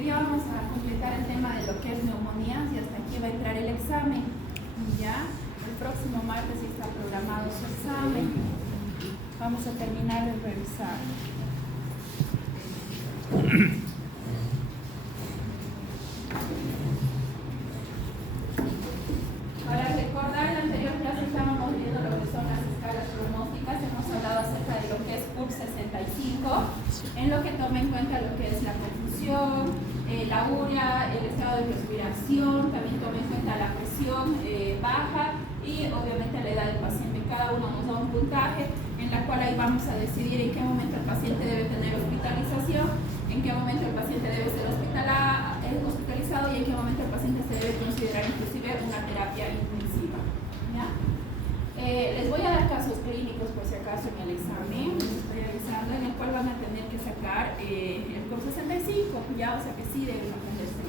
Hoy día vamos a completar el tema de lo que es neumonías y hasta aquí va a entrar el examen. Ya, el próximo martes está programado su examen. Vamos a terminar de revisar. Para recordar, en la anterior clase estábamos viendo lo que son las escalas pronósticas. Hemos hablado acerca de lo que es PUB 65, en lo que toma en cuenta lo que es la confusión, la urea, el estado de respiración, también toma en cuenta la presión baja y obviamente la edad del paciente. Cada uno nos da un puntaje en la cual ahí vamos a decidir en qué momento el paciente debe tener hospitalización, en qué momento el paciente debe ser hospitalizado y en qué momento el paciente se debe considerar inclusive una terapia intensiva. ¿Ya? Les voy a dar casos clínicos por si acaso en el examen, les estoy realizando, en el cual van a tener que sacar el PUB 65, ya, o sea que sí deben aprenderse.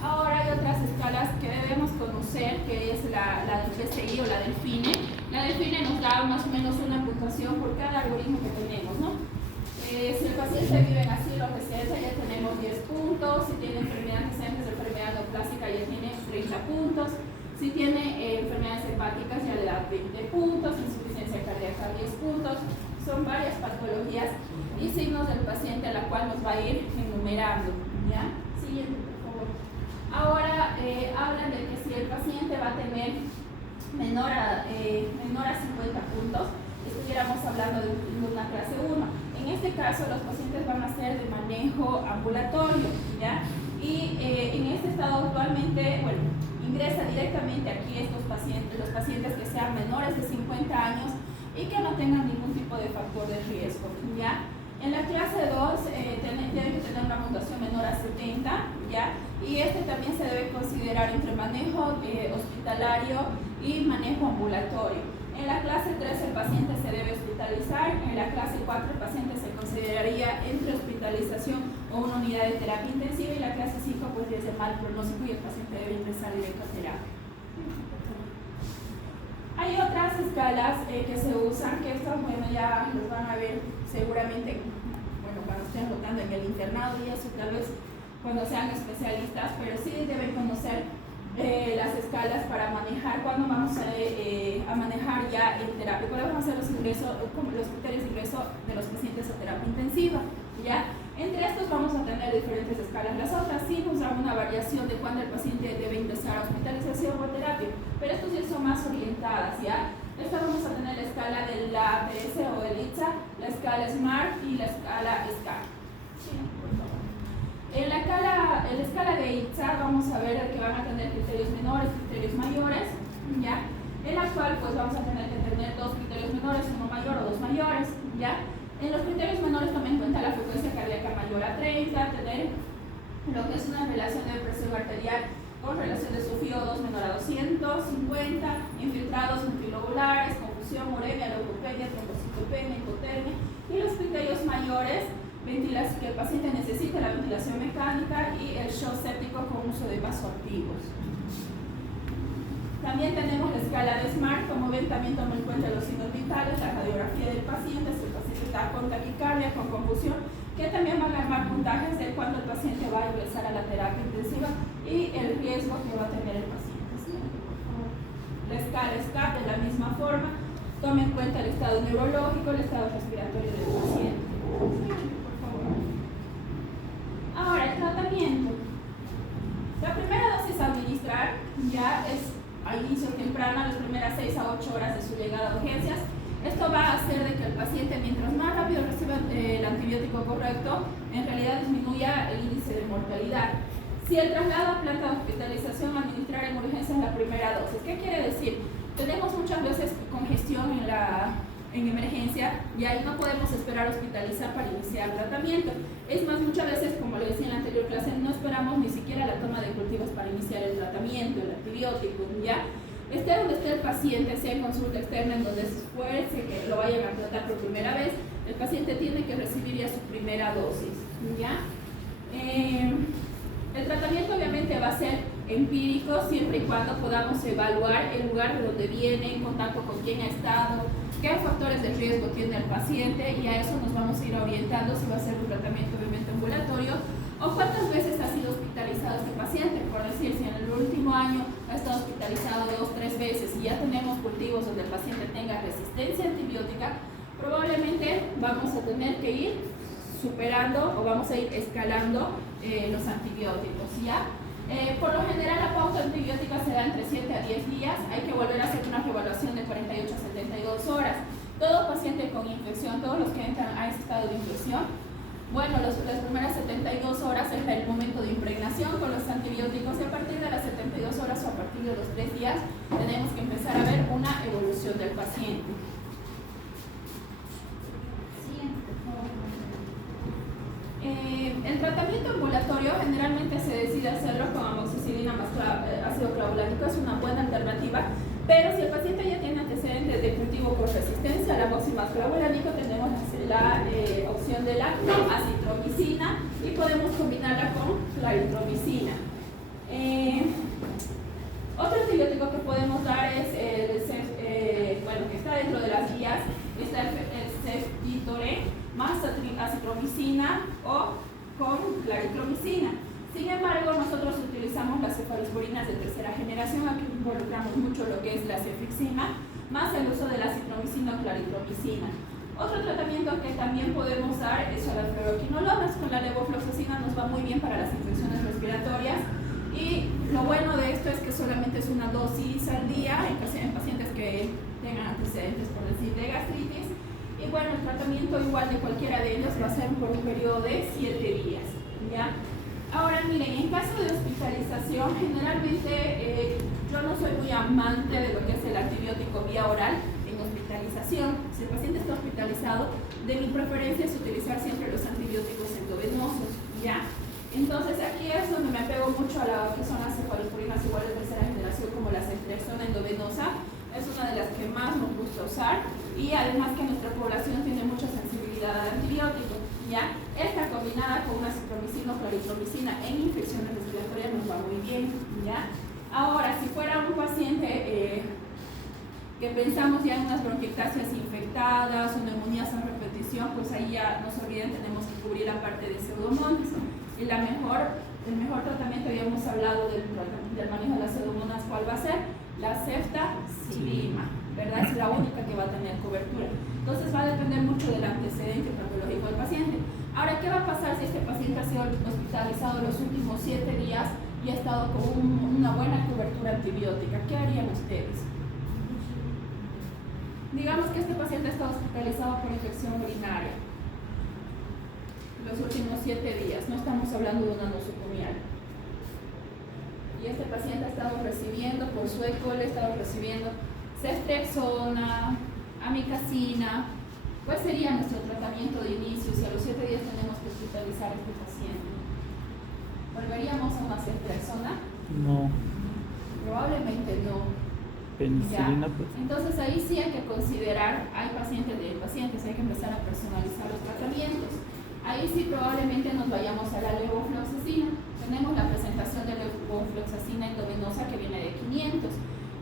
Ahora hay otras escalas que debemos conocer, que es la del PCI o la del FINE. La del FINE nos da más o menos una puntuación por cada algoritmo que tenemos, ¿no? Si el paciente vive en asilo o residencia ya tenemos 10 puntos, si tiene enfermedad antecedentes de enfermedad neoplásica ya tiene 30 puntos, si tiene enfermedades hepáticas ya le da 20 puntos, insuficiencia cardíaca 10 puntos. Son varias patologías y signos del paciente a la cual nos va a ir enumerando. ¿Ya? Siguiente, por favor. Ahora hablan de que si el paciente va a tener menor a 50 puntos, estuviéramos hablando de una clase 1. En este caso, los pacientes van a ser de manejo ambulatorio, ¿ya? Y en este estado actualmente, bueno, ingresa directamente aquí los pacientes que sean menores de 50 años y que no tengan ningún tipo de factor de riesgo, ¿ya? En la clase 2 tienen que tener una puntuación menor a 70, ¿ya? Y este también se debe considerar entre manejo hospitalario y manejo ambulatorio. En la clase 3 el paciente se debe hospitalizar, en la clase 4 el paciente se consideraría entre hospitalización o una unidad de terapia intensiva y la clase 5 pues es de mal pronóstico y el paciente debe ingresar directo a terapia. Hay otras escalas que se usan, que estas bueno ya los van a ver seguramente bueno, cuando estén rotando en el internado y eso tal vez cuando sean especialistas, pero sí deben conocer las escalas para manejar cuando vamos a manejar ya en terapia, cuáles van a ser los criterios de ingreso de los pacientes a terapia intensiva, ¿ya? Entre estos vamos a tener diferentes escalas. Las otras sí nos dan una variación de cuándo el paciente debe ingresar a hospitalización o a terapia, pero estos ya son más orientadas, ¿ya? Esta vamos a tener la escala de la APS o el ITSA, la escala SMART y la escala SCAR. Sí, por favor. En la escala de ITSA vamos a ver que van a tener criterios menores, criterios mayores, ¿ya? En la cual pues vamos a tener que tener dos criterios menores, uno mayor o dos mayores, ¿ya? En los criterios menores tomen en cuenta la frecuencia cardíaca mayor a 30, tener lo que es una relación de presión arterial con relación de su FiO2 menor a 250, infiltrados ventrilobulares, confusión, uremia, leucopenia, trombocitopenia, hipotermia. Y los criterios mayores, que el paciente necesite la ventilación mecánica y el shock séptico con uso de vasoactivos. También tenemos la escala de SMART, como ven también toma en cuenta los signos vitales, la radiografía del paciente, si el paciente está con taquicardia, con confusión, que también van a armar puntajes de cuándo el paciente va a ingresar a la terapia intensiva y el riesgo que va a tener el paciente. ¿Sí? La escala SCAT de la misma forma, toma en cuenta el estado neurológico, el estado respiratorio del paciente. ¿Sí? Por favor. Ahora, el tratamiento. La primera dosis a administrar ya es a inicio temprano, las primeras 6 a 8 horas de su llegada a urgencias. Esto va a hacer de que el paciente, mientras más rápido reciba el antibiótico correcto, en realidad disminuya el índice de mortalidad. Si el traslado a planta de hospitalización, administrar en urgencias la primera dosis. ¿Qué quiere decir? Tenemos muchas veces congestión en emergencia y ahí no podemos esperar hospitalizar para iniciar el tratamiento. Es más, muchas veces, como lo decía en la anterior clase, no esperamos ni siquiera la toma de cultivos para iniciar el tratamiento, el antibiótico, ¿ya? Esté donde esté el paciente, sea en consulta externa, en donde se esfuerce que lo vayan a tratar por primera vez, el paciente tiene que recibir ya su primera dosis, ¿ya? El tratamiento obviamente va a ser empírico siempre y cuando podamos evaluar el lugar de donde viene, en contacto con quién ha estado, qué factores de riesgo tiene el paciente, y a eso nos vamos a ir orientando si va a ser un tratamiento obviamente ambulatorio o cuántas veces ha sido hospitalizado este paciente. Por decir, si en el último año ha estado hospitalizado 2 o 3 veces y ya tenemos cultivos donde el paciente tenga resistencia antibiótica, probablemente vamos a tener que ir superando o vamos a ir escalando los antibióticos, ¿ya? Por lo general la pauta antibiótica se da entre 7 a 10 días, hay que volver a hacer una reevaluación de 48 a 72 horas. Todo paciente con infección, todos los que entran a ese estado de infección, bueno, las primeras 72 horas es el momento de impregnación con los antibióticos, y a partir de las 72 horas o a partir de los 3 días tenemos que empezar a ver una evolución del paciente. El tratamiento ambulatorio generalmente se decide hacerlo con amoxicilina más ácido clavulánico, es una buena alternativa, pero si el paciente ya tiene antecedentes de cultivo con resistencia al amoxi más clavulánico, tenemos la opción de la acitromicina y podemos combinarla con la eritromicina. Otro antibiótico que podemos dar es bueno, que está dentro de las guías, está el ceftriaxone más acitromicina o con la eritromicina. Sin embargo, nosotros utilizamos las cefalosporinas de tercera generación, aquí involucramos mucho lo que es la cefixima, más el uso de la acitromicina o la eritromicina. Otro tratamiento que también podemos dar es a las fluoroquinolonas. Con la levofloxacina nos va muy bien para las infecciones respiratorias, y lo bueno de esto es que solamente es una dosis al día en pacientes que tengan antecedentes, por decir, de gastritis. Y bueno, el tratamiento igual de cualquiera de ellos va a ser por un periodo de 7 días, ¿ya? Ahora miren, en caso de hospitalización, generalmente yo no soy muy amante de lo que es el antibiótico vía oral en hospitalización. Si el paciente está hospitalizado, de mi preferencia es utilizar siempre los antibióticos endovenosos, ¿ya? Entonces aquí es donde me apego mucho a lo que son las cefalosporinas igual de tercera generación, como la ceftriaxona endovenosa. Es una de las que más nos gusta usar, y además que nuestra población tiene mucha sensibilidad al antibiótico, ¿ya? Esta combinada con una citromicina o claritromicina en infecciones respiratorias nos va muy bien, ¿ya? Ahora, si fuera un paciente que pensamos ya en unas bronquiectasias infectadas o neumonías a repetición, pues ahí ya no se olviden, tenemos que cubrir la parte de pseudomonas. Y el mejor tratamiento, ya hemos hablado del manejo de las pseudomonas, ¿cuál va a ser? La ceftazidima, ¿verdad? Es la única que va a tener cobertura. Entonces va a depender mucho del antecedente patológico del paciente. Ahora, ¿qué va a pasar si este paciente ha sido hospitalizado los últimos 7 días y ha estado con una buena cobertura antibiótica? ¿Qué harían ustedes? Digamos que este paciente ha estado hospitalizado por infección urinaria los últimos 7 días, no estamos hablando de una nosocomial. Y este paciente ha estado recibiendo, por su ECO, le ha estado recibiendo ceftriaxona, amicacina. ¿Cuál sería nuestro tratamiento de inicio si a los 7 días tenemos que hospitalizar a este paciente? ¿Volveríamos a una ceftriaxona? No. Probablemente no. Penicilina, pues. Entonces ahí sí hay que considerar, hay pacientes, hay que empezar a personalizar los tratamientos. Ahí sí probablemente nos vayamos a la levofloxacina. Tenemos la presentación de levofloxacina endovenosa que viene de 500.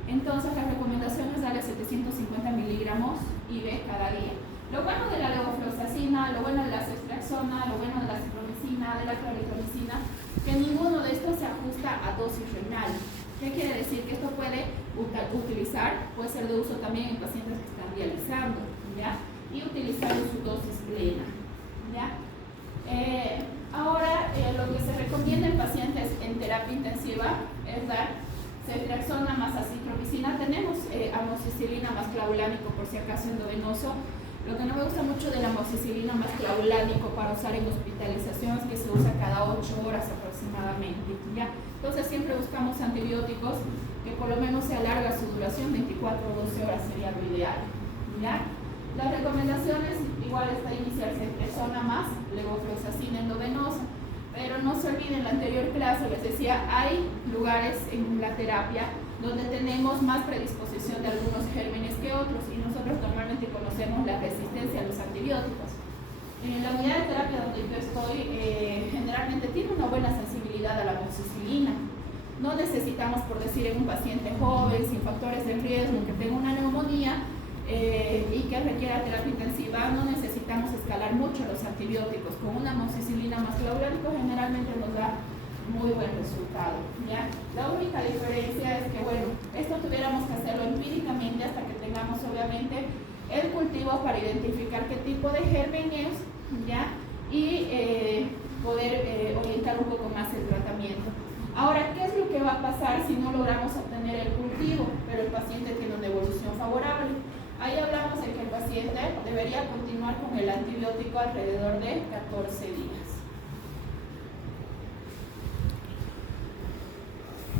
Entonces la recomendación es darle 750 miligramos IV cada día. Lo bueno de la levofloxacina, lo bueno de la ceftriaxona, lo bueno de la citromicina, de la claritromicina, que ninguno de estos se ajusta a dosis renal. ¿Qué quiere decir? Que esto puede puede ser de uso también en pacientes que están dializando, ¿ya? Y utilizar en su dosis plena, ¿ya? Ahora, lo que se recomienda en pacientes en terapia intensiva es dar ceftriaxona más acitromicina. Tenemos amoxicilina más clavulánico por si acaso endovenoso. Lo que no me gusta mucho de la amoxicilina más clavulánico para usar en hospitalización es que se usa cada 8 horas aproximadamente, ¿ya? Entonces siempre buscamos antibióticos que por lo menos se alarga su duración, 24 o 12 horas sería lo ideal, ¿ya? Las recomendaciones, igual está iniciar ceftriaxona más levofloxacina endovenosa, pero no se olviden, en la anterior clase les decía, hay lugares en la terapia donde tenemos más predisposición de algunos gérmenes que otros, y nosotros normalmente conocemos la resistencia a los antibióticos. En la unidad de terapia donde yo estoy, generalmente tiene una buena sensibilidad a la amoxicilina. No necesitamos, por decir, en un paciente joven, sin factores de riesgo, que tenga una neumonía, y que requiera terapia intensiva, no necesitamos escalar mucho los antibióticos. Con una amoxicilina más clavulánico generalmente nos da muy buen resultado, ¿ya? La única diferencia es que, bueno, esto tuviéramos que hacerlo empíricamente hasta que tengamos, obviamente, el cultivo para identificar qué tipo de germen es, ¿ya? Y poder orientar un poco más el tratamiento. Ahora, ¿qué es lo que va a pasar si no logramos obtener el cultivo, pero el paciente tiene una evolución favorable? Ahí hablamos de que el paciente debería continuar con el antibiótico alrededor de 14 días.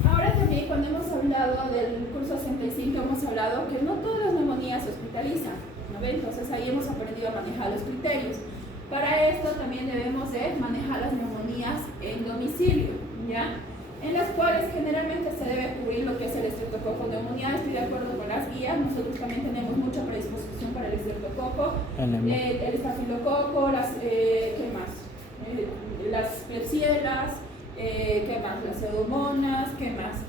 Ahora también, cuando hemos hablado del curso 65, hemos hablado que no todas las neumonías se hospitalizan, ¿no ve? Entonces ahí hemos aprendido a manejar los criterios. Para esto también debemos de manejar las neumonías en domicilio, ¿ya? En las cuales generalmente se debe cubrir lo que es el estreptococo neumonía. Estoy de acuerdo con las guías, nosotros también tenemos mucha predisposición para el estreptococo, el estafilococo, ¿qué más? Las klebsielas, ¿qué más? Las pseudomonas, ¿qué más?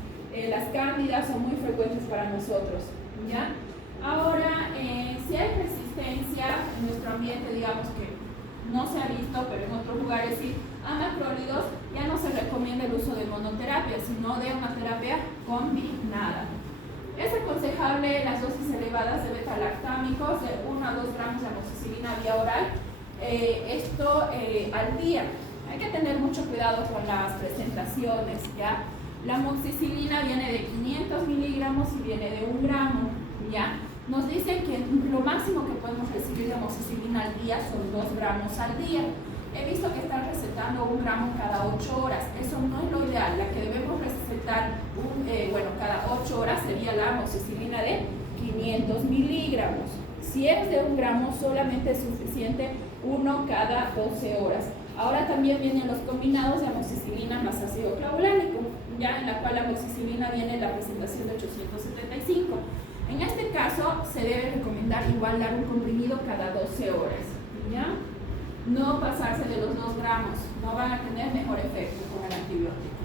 Las cándidas son muy frecuentes para nosotros, ¿ya? Ahora, si hay resistencia en nuestro ambiente, digamos que no se ha visto, pero en otros lugares sí, a macrólidos, ya no se recomienda el uso de monoterapia, sino de una terapia combinada. Es aconsejable las dosis elevadas de beta-lactámicos de 1 a 2 gramos de amoxicilina vía oral, al día. Hay que tener mucho cuidado con las presentaciones, ¿ya? La amoxicilina viene de 500 miligramos y viene de 1 gramo, ¿ya? Nos dicen que lo máximo que podemos recibir de amoxicilina al día son 2 gramos al día. He visto que están recetando 1 gramo cada 8 horas. Eso no es lo ideal. La que debemos recetar cada 8 horas sería la amoxicilina de 500 miligramos. Si es de 1 gramo, solamente es suficiente 1 cada 12 horas. Ahora también vienen los combinados de amoxicilina más ácido clavulánico, ya en la cual la amoxicilina viene en la presentación de 875. En este caso se debe recomendar igual dar un comprimido cada 12 horas, ¿ya? No pasarse de los 2 gramos, no van a tener mejor efecto con el antibiótico.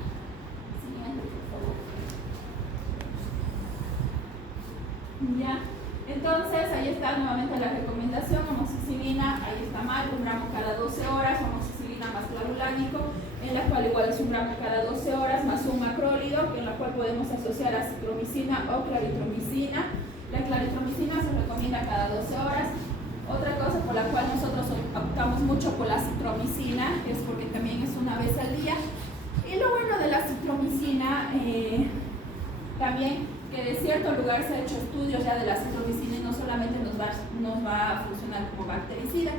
Siguiente, por favor. ¿Ya? Entonces, ahí está nuevamente la recomendación, amoxicilina, ahí está mal, 1 gramo cada 12 horas, amoxicilina más clavulánico, en la cual igual es 1 gramo cada 12 horas, más un macrólido, en la cual podemos asociar a citromicina o claritromicina. La claritromicina se recomienda cada 12 horas. Otra cosa por la cual nosotros optamos mucho por la citromicina es porque también es 1 vez al día. Y lo bueno de la citromicina, también que de cierto lugar se han hecho estudios ya de la citromicina y no solamente nos va a funcionar como bactericida,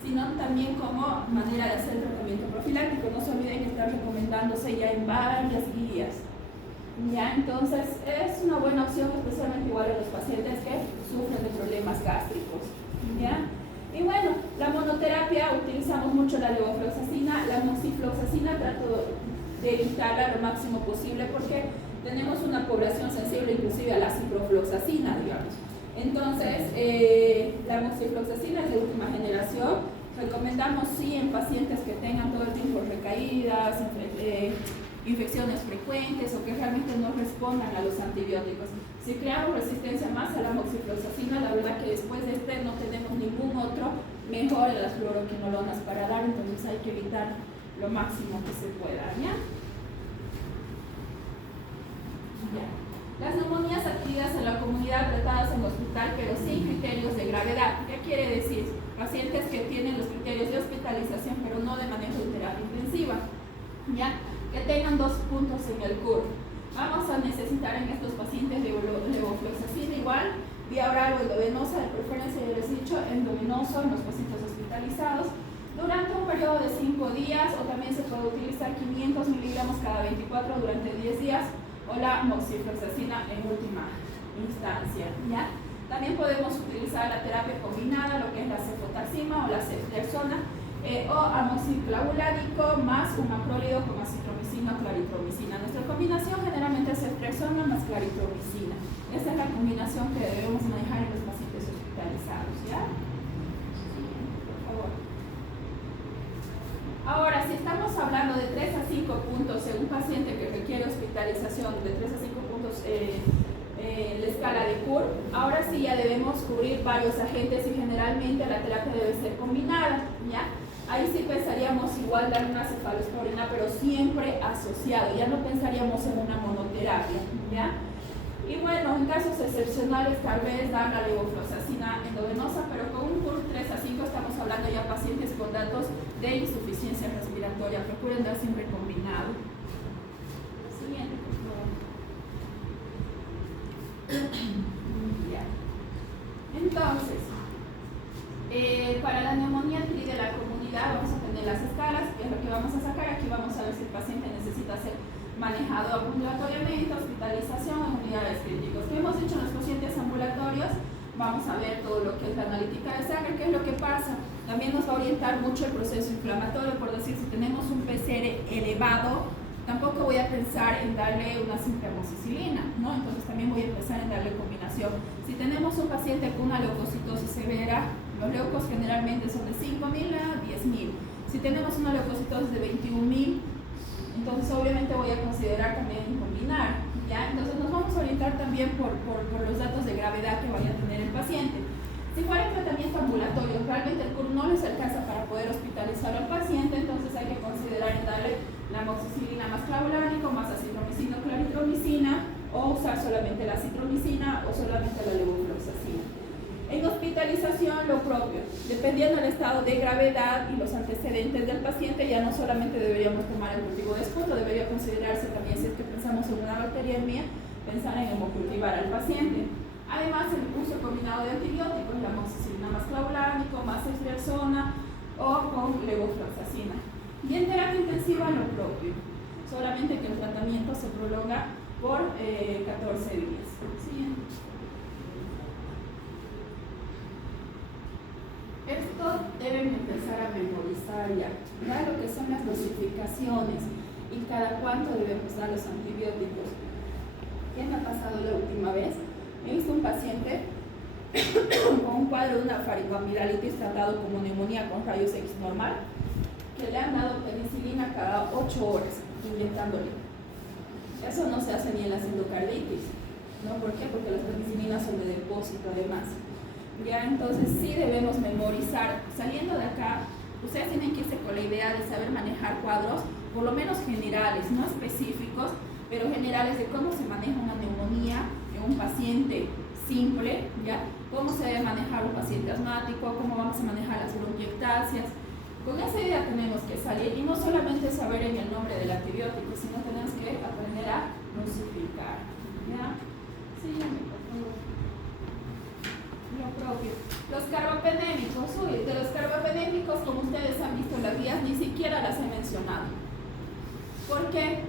sino también como manera de hacer el tratamiento profiláctico. No se olviden que está recomendándose ya en varias guías. Ya, entonces es una buena opción, especialmente igual a los pacientes que sufren de problemas gástricos. ¿Ya? Y bueno, la monoterapia utilizamos mucho la levofloxacina, la moxifloxacina trato de evitarla lo máximo posible porque tenemos una población sensible inclusive a la ciprofloxacina, digamos. Entonces, la moxifloxacina es de última generación. Recomendamos sí en pacientes que tengan todo el tiempo recaídas, infecciones frecuentes o que realmente no respondan a los antibióticos. Si creamos resistencia más a la moxifloxacina, la verdad que después de no tenemos ningún otro mejor en las fluoroquinolonas para dar, entonces hay que evitar lo máximo que se pueda, ¿ya? Ya. Las neumonías adquiridas en la comunidad tratadas en el hospital, pero sin criterios de gravedad. ¿Qué quiere decir? Pacientes que tienen los criterios de hospitalización, pero no de manejo de terapia intensiva, ¿ya? Que tengan 2 puntos en el CUR. Vamos a necesitar en estos pacientes levofloxacina igual, vía oral o endovenosa, de preferencia ya les he dicho, endovenoso en los pacientes hospitalizados, durante un periodo de 5 días, o también se puede utilizar 500 miligramos cada 24 durante 10 días, o la moxifloxacina en última instancia, ¿ya? También podemos utilizar la terapia combinada, lo que es la cefotaxima o la ceftriaxona, o amoxiclavulánico más un macrólido con acitromicina o claritromicina. Nuestra combinación generalmente es ceftriaxona más claritromicina. Esta es la combinación que debemos manejar en los pacientes hospitalizados, ¿ya? Por favor. Ahora, si estamos hablando de 3 a 5 puntos en un paciente que requiere hospitalización, de 3 a 5 puntos, les escala de CUR. Ahora sí ya debemos cubrir varios agentes y generalmente la terapia debe ser combinada, ¿ya? Ahí sí pensaríamos igual dar una cefalosporina, pero siempre asociado, ya no pensaríamos en una monoterapia, ¿ya? Y bueno, en casos excepcionales tal vez dar la levofloxacina endovenosa, pero con un CUR 3 a 5 estamos hablando ya pacientes con datos de insuficiencia respiratoria. Procuren dar siempre combinado. Siguiente, por favor. Ya. Entonces, para la neumonía adquirida de la comunidad vamos a tener las escalas, que es lo que vamos a sacar. Aquí vamos a ver si el paciente necesita ser manejado ambulatoriamente, hospitalización en unidades críticas. ¿Qué hemos dicho en los pacientes ambulatorios? Vamos a ver todo lo que es la analítica de sangre, qué es lo que pasa. También nos va a orientar mucho el proceso inflamatorio, por decir, si tenemos un PCR elevado, tampoco voy a pensar en darle una simple amoxicilina, ¿no? Entonces también voy a empezar en darle combinación. Si tenemos un paciente con una leucocitosis severa, los leucos generalmente son de 5.000 a 10.000. Si tenemos una leucocitosis de 21.000, entonces obviamente voy a considerar también combinar, ¿ya? Entonces nos vamos a orientar también por los datos de gravedad que vaya a tener el paciente. Si fuera en tratamiento ambulatorio, realmente el CUR no les alcanza para poder hospitalizar al paciente, entonces hay que considerar en darle la amoxicilina más clavulánico, más acitromicina o claritromicina, o usar solamente la acitromicina o solamente la levofloxacina. En hospitalización, lo propio, dependiendo del estado de gravedad y los antecedentes del paciente, ya no solamente deberíamos tomar el cultivo de esputo, debería considerarse también, si es que pensamos en una bacteriemia, pensar en hemocultivar al paciente. Además, el uso combinado de antibióticos, la amoxicilina más clavulánico, más esferzona o con levofloxacina. Y en terapia intensiva, lo propio, solamente que el tratamiento se prolonga por 14 días. Siguiente. Esto deben empezar a memorizar ya lo que son las dosificaciones y cada cuánto debemos dar los antibióticos. ¿Qué me ha pasado la última vez? He visto un paciente con un cuadro de una faringoamidalitis tratado como neumonía con rayos X normal, que le han dado penicilina cada 8 horas, inyectándole. Eso no se hace ni en las endocarditis, ¿no? ¿Por qué? Porque las penicilinas son de depósito además. Ya, entonces sí debemos memorizar. Saliendo de acá, ustedes tienen que irse con la idea de saber manejar cuadros, por lo menos generales, no específicos, pero generales de cómo se maneja una neumonía en un paciente simple, ¿ya? Cómo se debe manejar un paciente asmático, cómo vamos a manejar las bronquiectasias. Con esa idea tenemos que salir y no solamente saber en el nombre del antibiótico, sino tenemos que aprender a dosificar, ¿ya? Síganme, por favor. Lo propio. Los carbapenémicos, de los carbapenémicos, como ustedes han visto en las guías, ni siquiera las he mencionado. ¿Por qué?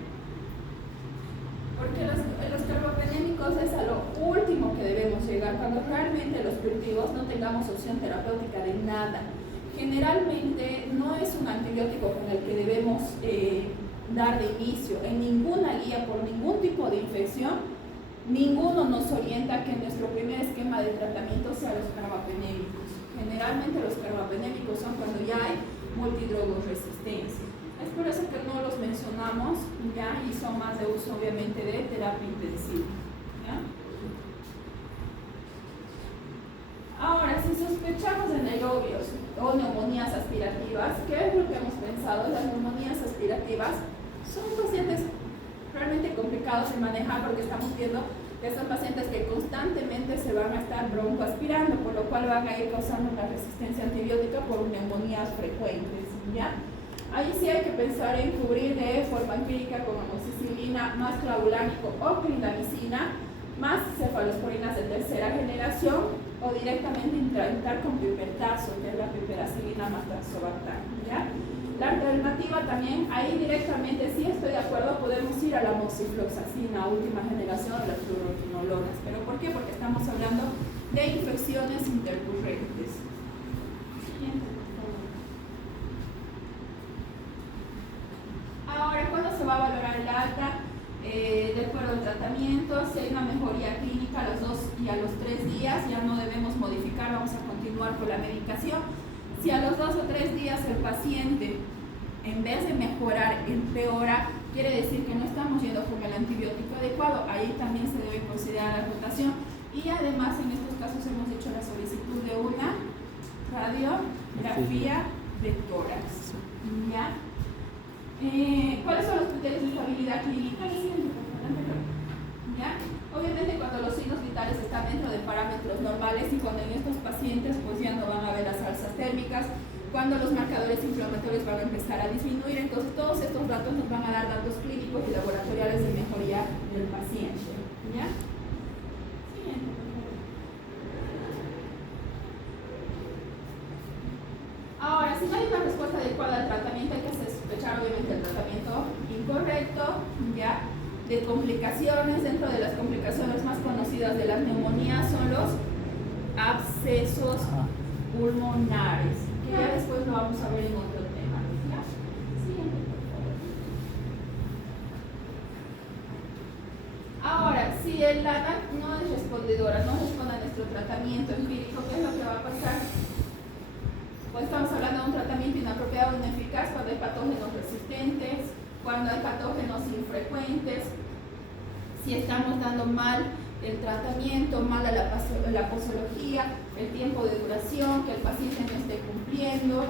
Porque los carbapenémicos es a lo último que debemos llegar, cuando realmente los cultivos no tengamos opción terapéutica de nada. Generalmente no es un antibiótico con el que debemos dar de inicio. En ninguna guía, por ningún tipo de infección, ninguno nos orienta que nuestro primer esquema de tratamiento sea los carbapenémicos. Generalmente los carbapenémicos son cuando ya hay multidrogoresistencia. Es por eso que no los mencionamos, ¿ya? Y son más de uso obviamente de terapia intensiva, ¿ya? Ahora, si sospechamos de anaerobios o neumonías aspirativas, ¿qué es lo que hemos pensado? Las neumonías aspirativas son pacientes realmente complicados de manejar porque estamos viendo que son pacientes que constantemente se van a estar broncoaspirando, por lo cual van a ir causando una resistencia antibiótica por neumonías frecuentes, ¿ya? Ahí sí hay que pensar en cubrir de forma empírica con amoxicilina más clavulánico o clindamicina, más cefalosporinas de tercera generación o directamente intentar con pipertazo, que es la piperacilina más tazobactam, ¿ya? La alternativa también, ahí directamente, si estoy de acuerdo, podemos ir a la moxifloxacina, última generación de las fluoroquinolonas. ¿Pero por qué? Porque estamos hablando de infecciones intercurrentes. Siguiente, por favor. Ahora, ¿cuándo se va a valorar el alta? De acuerdo al tratamiento, si hay una mejoría clínica a los 2 y a los 3 días, ya no debemos modificar, vamos a continuar con la medicación. Si a los 2 o 3 días el paciente, en vez de mejorar, empeora, quiere decir que no estamos yendo con el antibiótico adecuado. Ahí también se debe considerar la rotación Y además en estos casos hemos hecho la solicitud de una radiografía de tórax. ¿Ya? ¿Cuáles son los criterios de estabilidad clínica? ¿Ya? Obviamente cuando los signos vitales están dentro de parámetros normales y cuando en estos pacientes pues ya no van a haber las alzas térmicas, cuando los marcadores inflamatorios van a empezar a disminuir, entonces todos estos datos nos van a dar datos clínicos y laboratoriales de mejoría del paciente. ¿Ya? Siguiente, por favor. Ahora, si no hay una respuesta adecuada al tratamiento, hay que sospechar obviamente el tratamiento incorrecto, ¿ya? De complicaciones. Dentro de las complicaciones más conocidas de las neumonías son los abscesos pulmonares, que ya después lo vamos a ver en otro tema. ¿Ya? Siguiente, por favor. Ahora, si el ANAC no es respondedora, no responde a nuestro tratamiento empírico, ¿qué es lo que va a pasar? Pues estamos hablando de un tratamiento inapropiado o ineficaz cuando hay patógenos resistentes, cuando hay patógenos infrecuentes, si estamos dando mal el tratamiento, mal a la posología, el tiempo de duración, que el paciente no esté cumpliendo,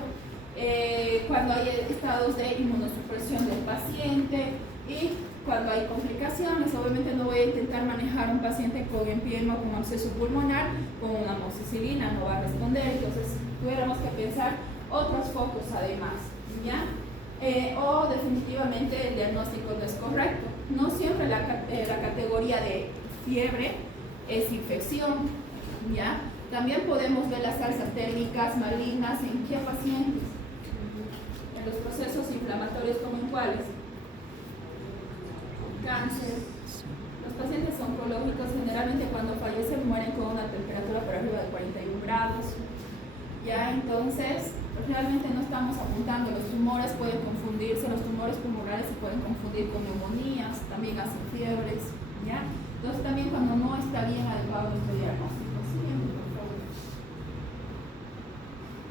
cuando hay estados de inmunosupresión del paciente y cuando hay complicaciones. Obviamente no voy a intentar manejar a un paciente con empiema o con absceso pulmonar con una amoxicilina, no va a responder, entonces tuviéramos que pensar otros focos además, ¿ya? O definitivamente el diagnóstico no es correcto. No siempre la categoría de fiebre es infección, ¿ya? También podemos ver las alzas térmicas malignas en qué pacientes, en los procesos inflamatorios como en cuáles, cáncer. Los pacientes oncológicos generalmente cuando fallecen mueren con una temperatura por arriba de 41 grados, ¿ya? Entonces realmente no estamos apuntando. Los tumores pueden confundirse, los tumores pulmonares se pueden confundir con neumonías, también hacen fiebres, ¿ya? Entonces también cuando no está bien adecuado nuestro diagnóstico. Siguiente, por favor.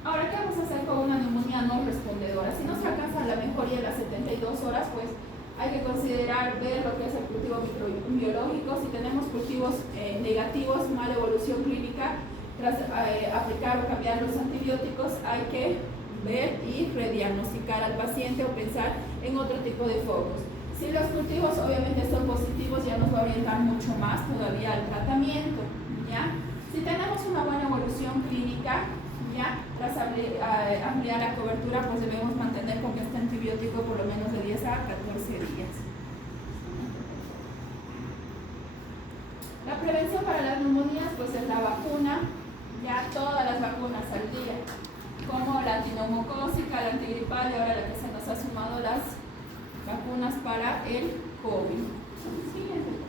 Ahora, ¿qué vamos a hacer con una neumonía no respondedora? Si no se alcanza la mejoría de las 72 horas, pues hay que considerar ver lo que es el cultivo microbiológico. Si tenemos cultivos negativos, mala evolución clínica, tras aplicar o cambiar los antibióticos, hay que ver y rediagnosticar al paciente o pensar en otro tipo de focos. Si los cultivos obviamente son positivos, ya nos va a orientar mucho más todavía al tratamiento, ¿ya? Si tenemos una buena evolución clínica, ¿ya? Tras ampliar la cobertura, pues debemos mantener con este antibiótico por lo menos de 10 a 14 días. La prevención para las neumonías, pues es la vacuna, ya todas las vacunas al día, como la antineumocócica, la antigripal y ahora la que se nos ha sumado las vacunas para el COVID. Siguiente.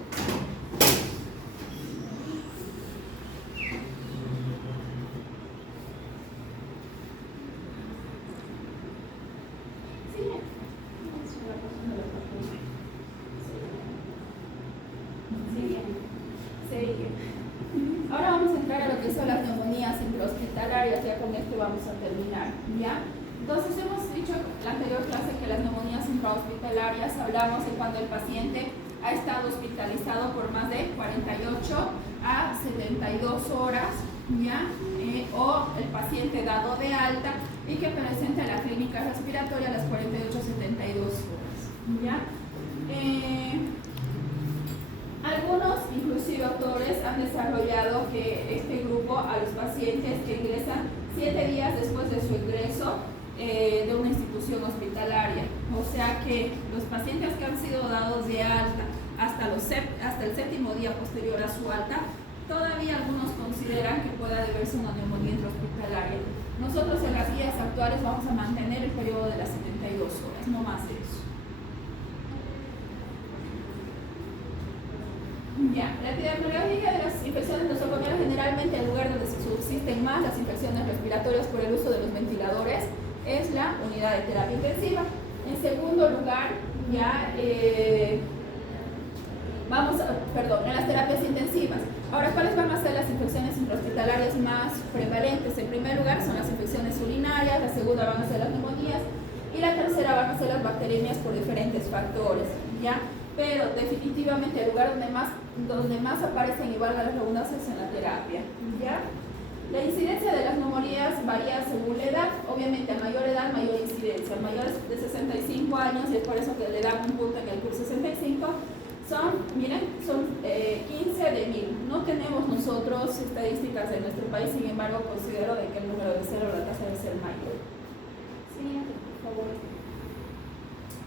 Ahora vamos a entrar a lo que son las neumonías intrahospitalarias, ya con esto vamos a terminar, ¿ya? Entonces hemos dicho en la anterior clase que las neumonías intrahospitalarias hablamos de cuando el paciente ha estado hospitalizado por más de 48 a 72 horas, ¿ya? O el paciente dado de alta y que presenta la clínica respiratoria a las 48 a 72 horas, ¿ya? Algunos, inclusive autores, han desarrollado que este grupo a los pacientes que ingresan 7 días después de su ingreso de una institución hospitalaria, o sea que los pacientes que han sido dados de alta hasta el 7º día posterior a su alta, todavía algunos consideran que pueda deberse a una neumonía intrahospitalaria. Nosotros en las guías actuales vamos a mantener el periodo de las 72 horas, no más de eso. Ya, la epidemiología de las infecciones nosocomiales, generalmente el lugar donde se subsisten más las infecciones respiratorias por el uso de los ventiladores es la unidad de terapia intensiva. En segundo lugar, ya en las terapias intensivas. Ahora, ¿cuáles van a ser las infecciones intrahospitalarias más prevalentes? En primer lugar son las infecciones urinarias, la segunda van a ser las neumonías y la tercera van a ser las bacteriemias por diferentes factores, ¿ya? pero definitivamente el lugar donde más aparecen, y valga la redundancia, es en la terapia, ¿ya? La incidencia de las neumonías varía según la edad. Obviamente a mayor edad, mayor incidencia. Mayores de 65 años, y es por eso que le dan un punto en el curso 65, son 15 de 1000. No tenemos nosotros estadísticas de nuestro país, sin embargo considero de que el número de cero, la tasa debe ser mayor. Siguiente, por favor.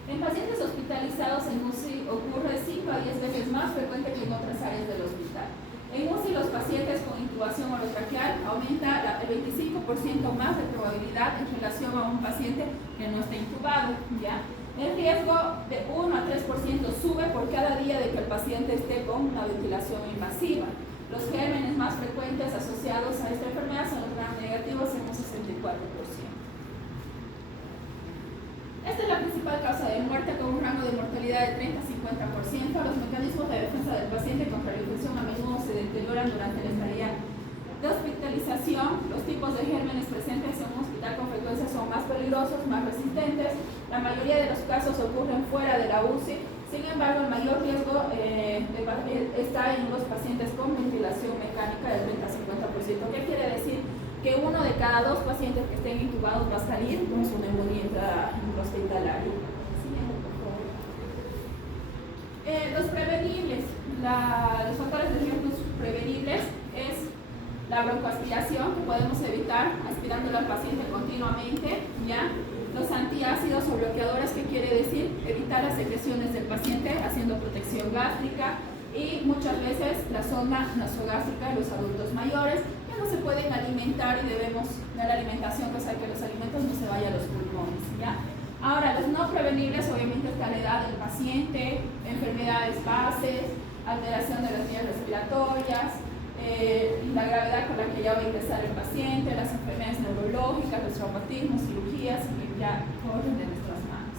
En pacientes hospitalizados en UCI ocurre 5 a 10 veces más frecuente que en otras áreas del hospital. En UCI, los pacientes con intubación orotraqueal aumenta el 25% más de probabilidad en relación a un paciente que no está intubado, ¿ya? El riesgo de 1 a 3% sube por cada día de que el paciente esté con una ventilación invasiva. Los gérmenes más frecuentes asociados a esta enfermedad son los gram negativos en un 64%. Esta es la principal causa de muerte, con un rango de mortalidad de 30 a 50%. Los mecanismos de defensa del paciente contra la infección a menudo se deterioran durante la estadía de hospitalización. Los tipos de gérmenes presentes en un hospital con frecuencia son más peligrosos, más resistentes. La mayoría de los casos ocurren fuera de la UCI. Sin embargo, el mayor riesgo está en los pacientes con ventilación mecánica del 30 a 50%. ¿Qué quiere decir? Que 1 de cada 2 pacientes que estén intubados va a salir con su neumonía intrahospitalaria. Los prevenibles, los factores de riesgo prevenibles es la broncoaspiración, que podemos evitar aspirando al paciente continuamente, ¿ya? Los antiácidos o bloqueadores, que quiere decir evitar las secreciones del paciente haciendo protección gástrica, y muchas veces la sonda nasogástrica en los adultos mayores, que no se pueden alimentar y debemos dar la alimentación, cosa que los alimentos no se vayan a los pulmones, ¿ya? Ahora, los no prevenibles obviamente está la edad del paciente, enfermedades bases, alteración de las vías respiratorias, la gravedad con la que ya va a ingresar el paciente, las enfermedades neurológicas, los traumatismos, cirugías, que ya corren de nuestras manos.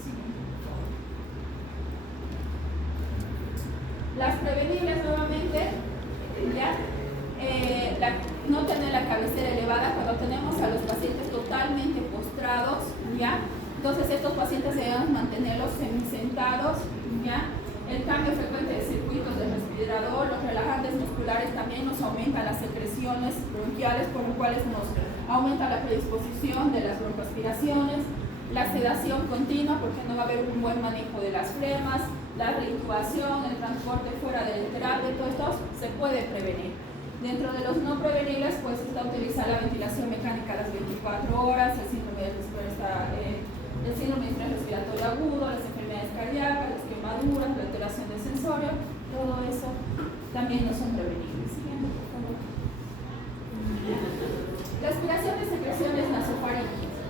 Las prevenibles nuevamente, ¿ya? No tener la cabecera elevada cuando tenemos a los pacientes totalmente postrados, ¿ya? Entonces estos pacientes debemos mantenerlos semisentados, ¿ya? El cambio frecuente de circuitos del respirador, los relajantes musculares también nos aumentan las secreciones bronquiales, por lo cual nos aumenta la predisposición de las broncoaspiraciones. La sedación continua, porque no va a haber un buen manejo de las flemas, la reintubación, el transporte fuera del terapia, todo esto se puede prevenir. Dentro de los no prevenibles, pues está utilizar la ventilación mecánica a las 24 horas, el síndrome de estrés respiratorio agudo, las enfermedades cardíacas, las quemaduras, la alteración del sensorio, todo eso también no son prevenibles. Siguiente, por favor. La aspiración de secreciones nasofaríngicas,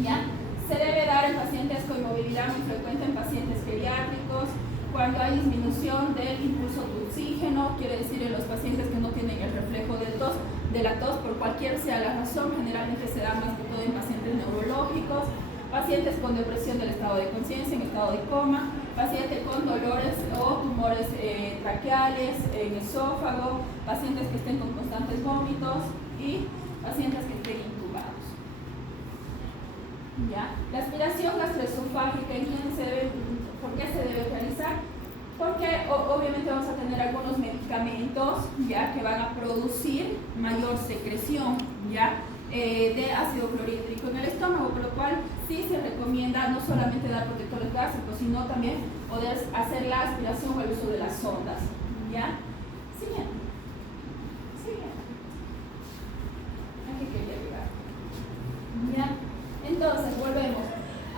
¿ya? Se debe dar en pacientes con movilidad muy frecuente, en pacientes pediátricos, cuando hay disminución del impulso de oxígeno, quiere decir en los pacientes que no tienen el reflejo de la tos, por cualquier sea la razón, generalmente se da más que todo en pacientes neurológicos, pacientes con depresión del estado de conciencia, en estado de coma, pacientes con dolores o tumores traqueales, en esófago, pacientes que estén con constantes vómitos y pacientes que estén intubados. ¿Ya? La aspiración gastroesofágica, ¿por qué se debe realizar? Porque obviamente vamos a tener algunos medicamentos, ¿ya?, que van a producir mayor secreción, ¿ya?, de ácido clorhídrico en el estómago, por lo cual sí se recomienda no solamente dar protectores gástricos, sino también poder hacer la aspiración o el uso de las sondas, ¿ya? Siguiente. Aquí quería llegar. ¿Ya? Entonces, volvemos.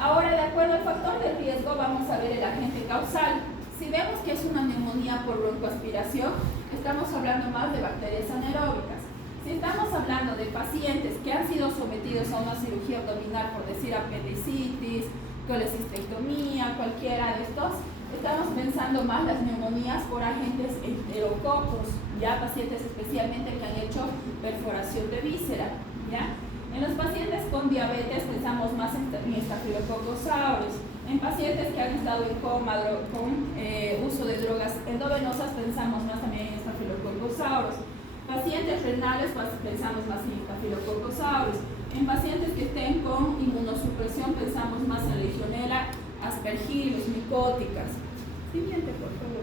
Ahora, de acuerdo al factor de riesgo, vamos a ver el agente causal. Si vemos que es una neumonía por broncoaspiración, estamos hablando más de bacterias anaeróbicas. Si estamos hablando de pacientes que han sido sometidos a una cirugía abdominal, por decir apendicitis, colecistectomía, cualquiera de estos, estamos pensando más las neumonías por agentes enterococos, ya pacientes especialmente que han hecho perforación de víscera, ¿ya? En los pacientes con diabetes pensamos más en Staphylococcus aureus. En pacientes que han estado en coma con uso de drogas endovenosas pensamos más también en Staphylococcus aureus. Pacientes renales pensamos más en Staphylococcus aureus. En pacientes que estén con inmunosupresión pensamos más en Legionella aspergillus, micóticas. Siguiente, por favor.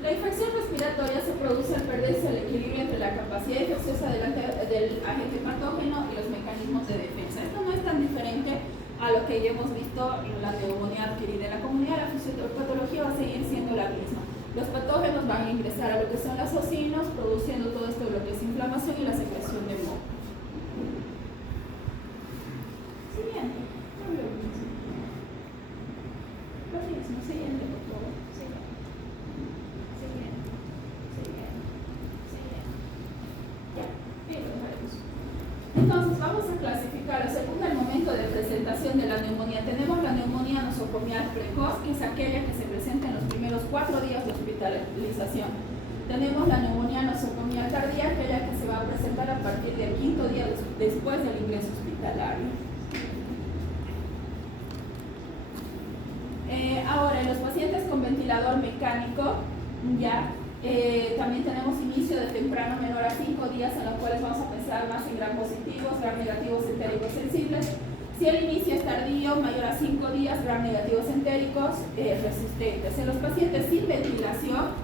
La infección respiratoria se produce al perderse el equilibrio entre la capacidad infecciosa del agente patógeno y los mecanismos de defensa. Esto no es tan diferente a lo que ya hemos visto en la neumonía adquirida en la comunidad. La fisiopatología va a seguir siendo la misma. Los patógenos van a ingresar a lo que son las ocinos, produciendo todo esto de lo que es inflamación y la secreción de moco. Siguiente. Lo mismo, siguiente, por favor. Entonces vamos a clasificar según el momento de presentación de la neumonía. Tenemos la neumonía nosocomial precoz, que es aquella que se presenta en los primeros 4 días de hospitalización. Tenemos la neumonía nosocomial tardía, aquella que se va a presentar a partir del 5.º día después del ingreso hospitalario. Ahora, en los pacientes con ventilador mecánico, ya también tenemos inicio de temprano menor a 5 días, en los cuales vamos a pensar más en gram positivos, gram negativos entéricos sensibles. Si el inicio es tardío, mayor a 5 días, gram negativos entéricos resistentes. En los pacientes sin ventilación,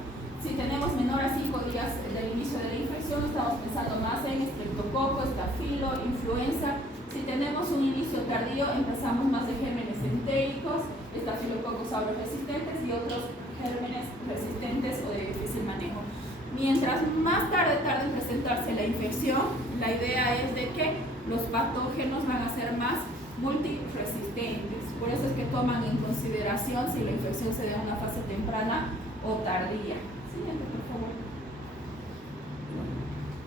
si tenemos menor a 5 días del inicio de la infección, estamos pensando más en estreptococo, estafilo, influenza. Si tenemos un inicio tardío, empezamos más de gérmenes entéricos, estafilococos aureus resistentes y otros gérmenes resistentes o de difícil manejo. Mientras más tarde en presentarse la infección, la idea es de que los patógenos van a ser más multiresistentes. Por eso es que toman en consideración si la infección se da en una fase temprana o tardía. Siguiente, por favor.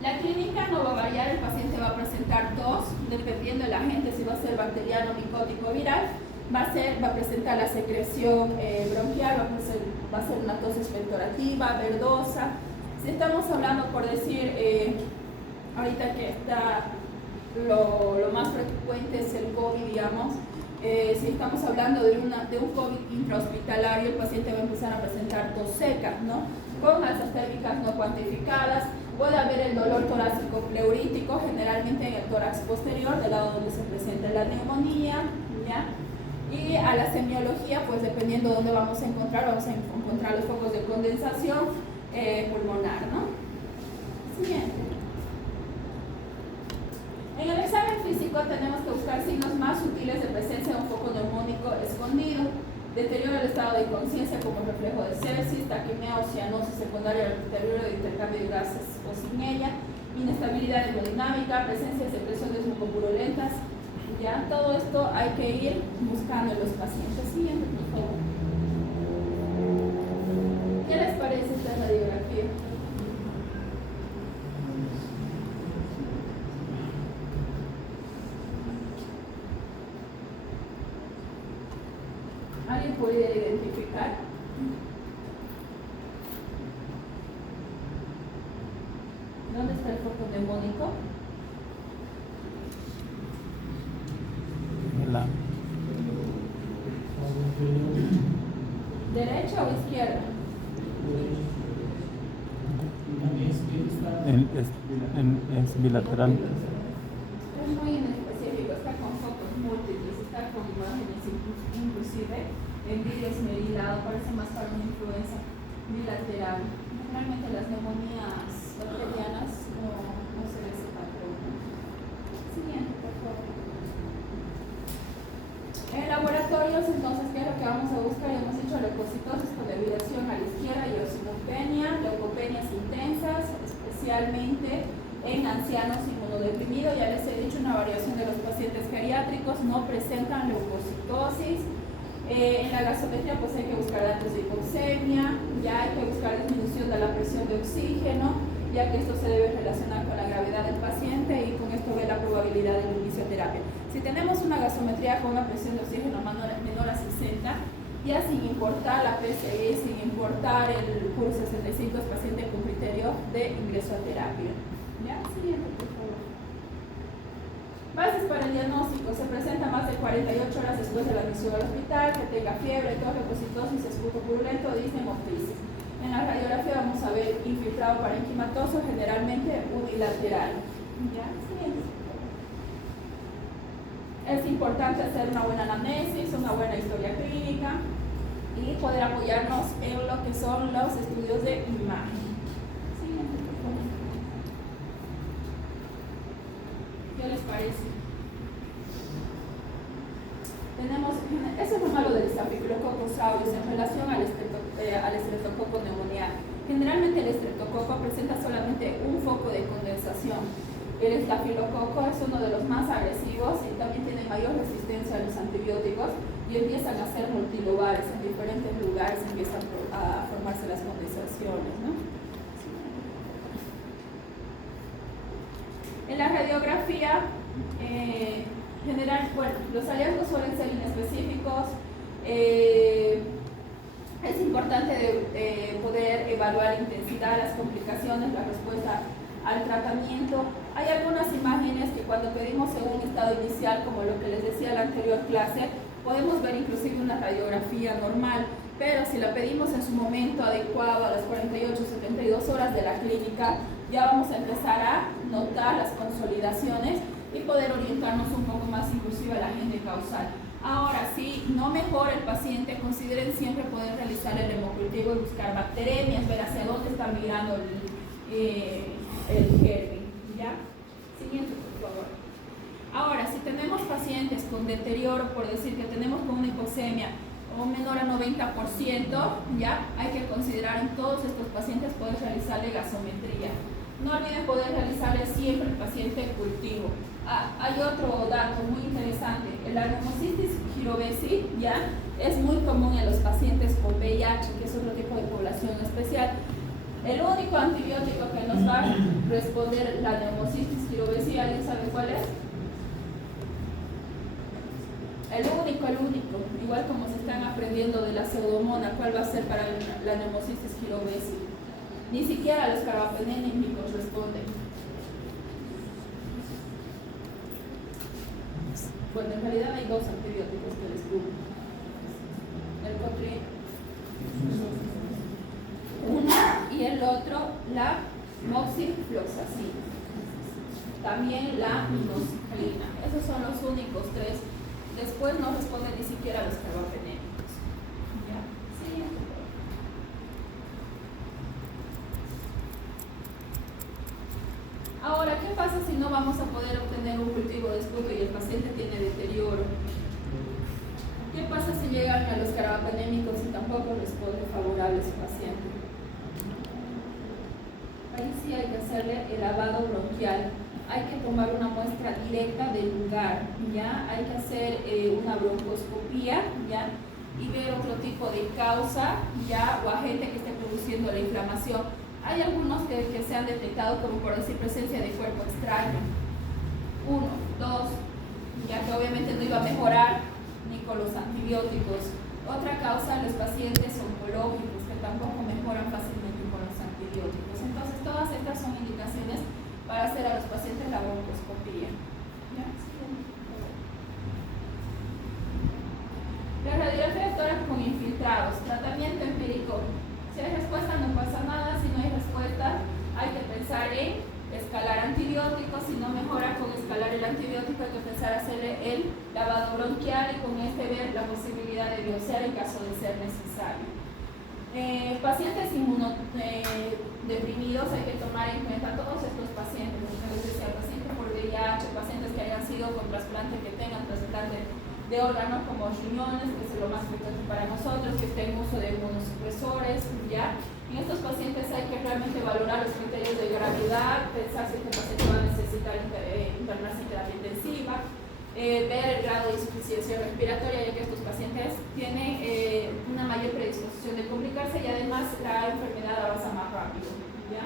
La clínica no va a variar, el paciente va a presentar tos, dependiendo del agente, si va a ser bacteriano, micótico o viral. Va a presentar la secreción bronquial, va a ser una tos expectorativa, verdosa. Si estamos hablando, por decir, ahorita que está lo más frecuente es el COVID, digamos, si estamos hablando de un COVID intrahospitalario, el paciente va a empezar a presentar tos seca, ¿no? Con alzas térmicas no cuantificadas. Puede haber el dolor torácico pleurítico, generalmente en el tórax posterior, del lado donde se presenta la neumonía, ¿ya? Y a la semiología, pues dependiendo de dónde vamos a encontrar los focos de condensación pulmonar, ¿no? Siguiente. En el examen físico tenemos que buscar signos más sutiles de presencia de un foco neumónico escondido, deterioro del estado de conciencia como reflejo de sepsis, taquimia o cianosis secundaria al deterioro de intercambio de gases o sin ella, inestabilidad hemodinámica, presencia de secreciones mucopurulentas. Ya todo esto hay que ir buscando en los pacientes. Siguiente, por favor. ¿Qué les parece esta radiografía? ¿Alguien podría identificar? ¿Dónde está el foco neumónico? ¿Derecha o izquierda? Es bilateral. Es muy inespecífico, está con focos múltiples, está con imágenes inclusive en vídeo esmerilado, parece más para una influenza bilateral. Generalmente las neumonías bacterianas no se ve ese patrón. Siguiente, por favor. En laboratorios, entonces, ¿qué es lo que vamos a buscar? Ya hemos hecho leucocitosis con deviación a la izquierda y eosinopenia, leucopenias intensas, especialmente en ancianos inmunodeprimidos. Ya les he dicho, una variación de los pacientes geriátricos no presentan leucocitosis. En la gasometría, pues hay que buscar datos de hipoxemia, ya hay que buscar disminución de la presión de oxígeno, ya que esto se debe relacionar con la gravedad del paciente y con esto ve la probabilidad de la inicio-terapia. Si tenemos una gasometría con una presión de oxígeno menor a 60, ya sin importar la PCI, sin importar el pulso 65, es paciente con criterio de ingreso a terapia. ¿Ya? Siguiente, por favor. Bases para el diagnóstico. Se presenta más de 48 horas después de la admisión al hospital, que tenga fiebre, tos, leucocitosis, esputo purulento, disnea, hemoptisis. En la radiografía vamos a ver infiltrado parenquimatoso, generalmente unilateral. ¿Ya? Siguiente. Es importante hacer una buena anamnesis, una buena historia clínica y poder apoyarnos en lo que son los estudios de imagen. Siguiente, por favor. ¿Qué les parece? Tenemos, eso es lo malo del Staphylococcus aureus en relación al Streptococcus pneumoniae. Generalmente el estreptococo presenta solamente un foco de condensación. El estafilococo es uno de los más agresivos y también tiene mayor resistencia a los antibióticos y empiezan a ser multilobales en diferentes lugares, empiezan a formarse las condensaciones, ¿no? En la radiografía general, bueno, los hallazgos suelen ser inespecíficos. Es importante poder evaluar la intensidad, las complicaciones, la respuesta al tratamiento. Hay algunas imágenes que cuando pedimos en un estado inicial, como lo que les decía en la anterior clase, podemos ver inclusive una radiografía normal, pero si la pedimos en su momento adecuado a las 48-72 horas de la clínica, ya vamos a empezar a notar las consolidaciones y poder orientarnos un poco más inclusive a la agente causal. Ahora, si no mejora el paciente, consideren siempre poder realizar el hemocultivo y buscar bacteremias, ver hacia dónde está migrando el germen. ¿Ya? Siguiente, por favor. Ahora, si tenemos pacientes con deterioro, por decir que tenemos con una hipoxemia o menor a 90%, ya hay que considerar en todos estos pacientes poder realizarle gasometría. No olviden poder realizarle siempre el paciente cultivo. Hay otro dato muy interesante. La pneumocystis jirovecii ya es muy común en los pacientes con VIH, que es otro tipo de población especial. El único antibiótico que nos va a responder la pneumocystis jirovecii, ¿alguien sabe cuál es? El único. Igual como se están aprendiendo de la pseudomonas, ¿cuál va a ser para la pneumocystis jirovecii? Ni siquiera los carbapenémicos responden. Bueno, en realidad hay dos antibióticos que les cubren. El Cotrin, uno, y el otro, la moxifloxacina. También la minoxidilina. Esos son los únicos tres. Después no responden ni siquiera a los carbapenémicos. ¿Ya? Siguiente. Ahora, ¿qué pasa si no vamos a poder obtener un cultivo de esputo y el paciente tiene deterioro? ¿Qué pasa si llegan a los carbapenémicos y tampoco responde favorable a su paciente? Ahí sí hay que hacerle el lavado bronquial. Hay que tomar una muestra directa del lugar, ¿ya? Hay que hacer una broncoscopía, ¿ya? Y ver otro tipo de causa, ¿ya? O agente que esté produciendo la inflamación. Hay algunos que se han detectado como por decir presencia de cuerpo extraño. 1, 2, ya que obviamente no iba a mejorar ni con los antibióticos. Otra causa, los pacientes oncológicos que tampoco mejoran fácilmente con los antibióticos. Entonces todas estas son indicaciones para hacer a los pacientes la broncoscopía. ¿Ya? La radiografía de tórax con infiltrados, tratamiento empírico. Si hay respuesta no pasa nada, si no hay respuesta hay que pensar en escalar antibióticos, si no mejora con escalar el antibiótico hay que pensar hacerle el lavado bronquial y con este ver la posibilidad de biopsiar en caso de ser necesario. Pacientes inmunodeprimidos hay que tomar en cuenta todos estos pacientes, como les decía, pacientes por VIH, pacientes que hayan sido con trasplante, que tengan trasplante de órganos como riñones, que es lo más frecuente para nosotros, que esté en uso de inmunosupresores, ¿ya? En estos pacientes hay que realmente valorar los criterios de gravedad, pensar si este paciente va a necesitar internarse en terapia intensiva, ver el grado de insuficiencia respiratoria, ya que estos pacientes tienen una mayor predisposición de complicarse y además la enfermedad avanza más rápido, ¿ya?